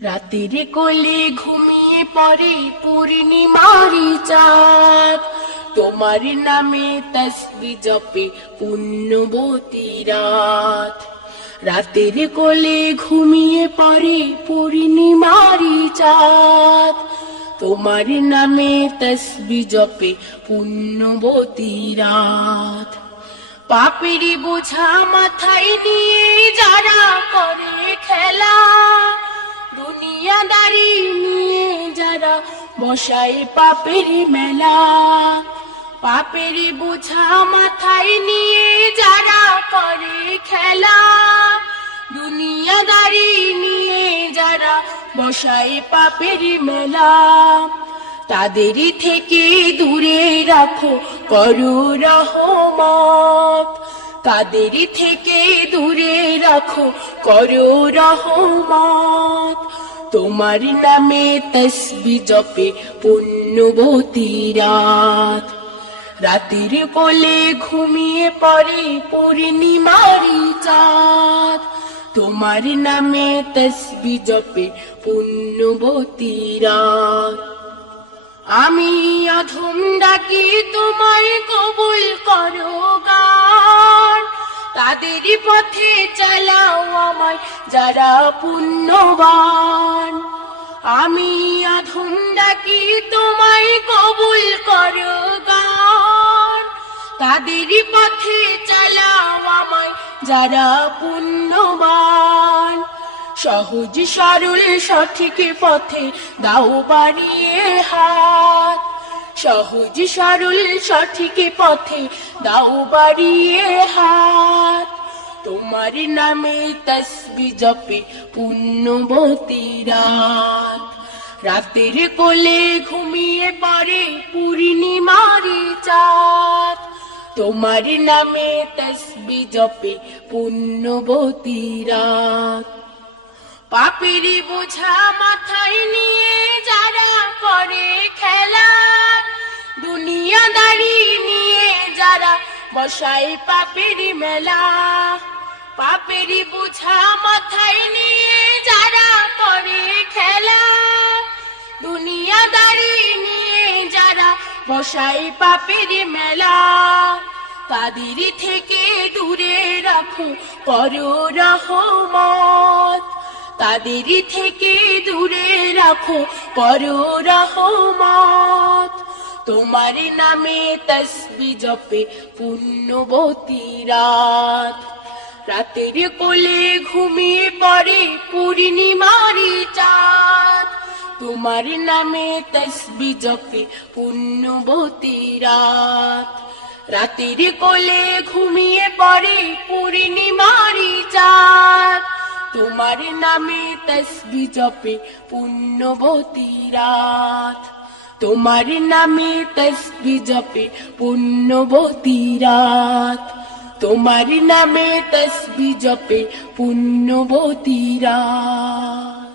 রাতের কোলে ঘুমিয়ে পড়ে পূর্ণিমারি চাঁদ, তোমার নামে তসবিহ জপে পুণ্যবতী রাত। রাতের কোলে ঘুমিয়ে পড়ে পূর্ণিমারি চাঁদ, তোমার নামে তসবিহ জপে পুণ্যবতী রাত। পাপের বোঝা মাথায় নিয়ে যারা করে খেলা, দুনিয়াদারি নিয়ে যারা বসায় পাপের মেলা। পাপের বোঝা মাথায় নিয়ে যারা করে খেলা, দুনিয়াদারি নিয়ে যারা বসায় পাপের মেলা। তাদের থেকে দূরে রাখো করো রহমত, তাদের থেকে দূরে রাখো করো রহমত। তোমার নামে তসবিহ জপে পুণ্যবতী রাত। রাতের কোলে ঘুমিয়ে পড়ে পূর্ণিমারি চাঁদ, তোমার নামে তসবিহ জপে পুণ্যবতী রাত। আমি অধম ডাকি তোমায় কবুল করো গান, তাদের পথে চালাও আমায় যারা পুণ্যবান। আমি অধম ডাকি তোমায় কবুল করো গান, তাদের পথে চালাও আমায় যারা পুণ্যবান। সহজ সরল সঠিক পথে দাও বাড়িয়ে হাত, সহজ সরল সঠিক পথে দাও বাড়িয়ে হাত। তোমার নামে তসবিহ জপে পুণ্যবতী রাত। রাতের কোলে ঘুমিয়ে পড়ে পূর্ণিমারি চাঁদ, তোমার নামে তসবিহ জপে পুণ্যবতী রাত। পাপের বোঝা মাথায় নিয়ে যারা করে খেলা, দুনিয়াদারি নিয়ে যারা বসায় পাপের মেলা। পাপের বোঝা মাথায় নিয়ে যারা করে খেলা, দুনিয়াদারি নিয়ে যারা বসায় পাপের মেলা। তাদের থেকে দূরে রাখো করো রহমত, তাদের থেকে দূরে রাখো করো রহমত। তোমার নামে তসবিহ জপে পুণ্যবতী রাত। রাতের কোলে ঘুমিয়ে পড়ে পূর্ণিমারি চাঁদ, তোমার নামে তসবিহ জপে পুণ্যবতী রাত। রাতের কোলে ঘুমিয়ে পড়ে পূর্ণিমারি চাঁদ, তোমার নামে তসবিহ জপে পুণ্যবতী রাত। তোমার নামে তসবিহ জপে পুণ্যবতী রাত। তোমার নামে তসবিহ জপে পুণ্যবতী রাত।